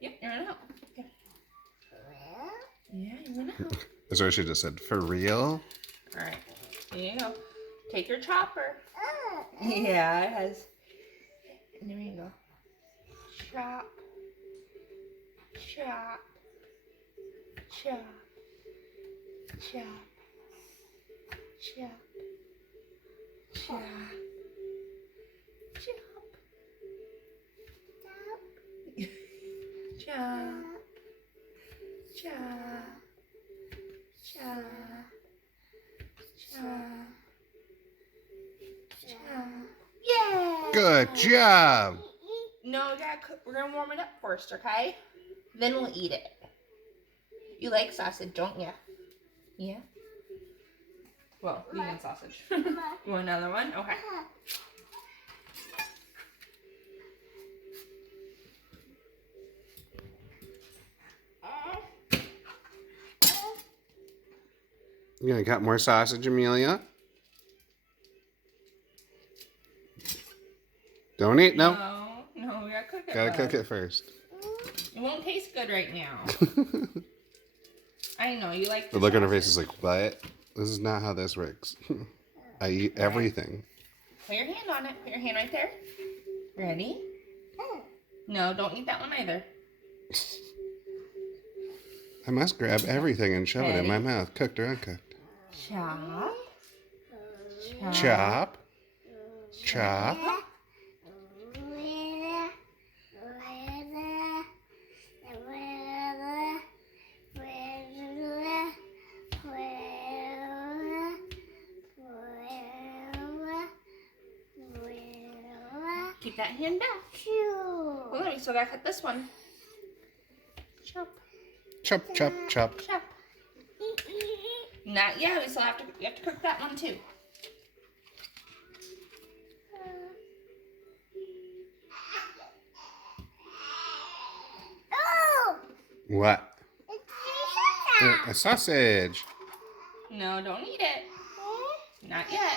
Yep, you're gonna help. Yeah. Yeah, you're gonna help. That's what she just said. For real? Alright, here you go. Take your chopper. Yeah, it has. And there you go. Chop. Chop. Chop. Chop. Chop. Chop. Chop. Chop. Chop. Chop. Chop. Chop. Yeah. Good job. No, we're gonna warm it up first, okay? Then we'll eat it. You like sausage, don't you? Yeah. Well, vegan sausage. You want another one? Okay. You gonna cut more sausage, Amelia? Don't eat, no. No, we gotta cook it. Gotta cook it first. It won't taste good right now. I know, you like The look on her face is like, what? This is not how this works. I eat everything. Put your hand on it. Put your hand right there. Ready? No, don't eat that one either. I must grab everything and shove it in my Ready? mouth, cooked or uncooked. Chop. Chop. Chop. Keep that hand down. Hold on, we still gotta cut this one. Chop. Chop, chop, chop. Chop. Not yet. We still have to. You have to cook that one too. What? A sausage. No, don't eat it. Not yet.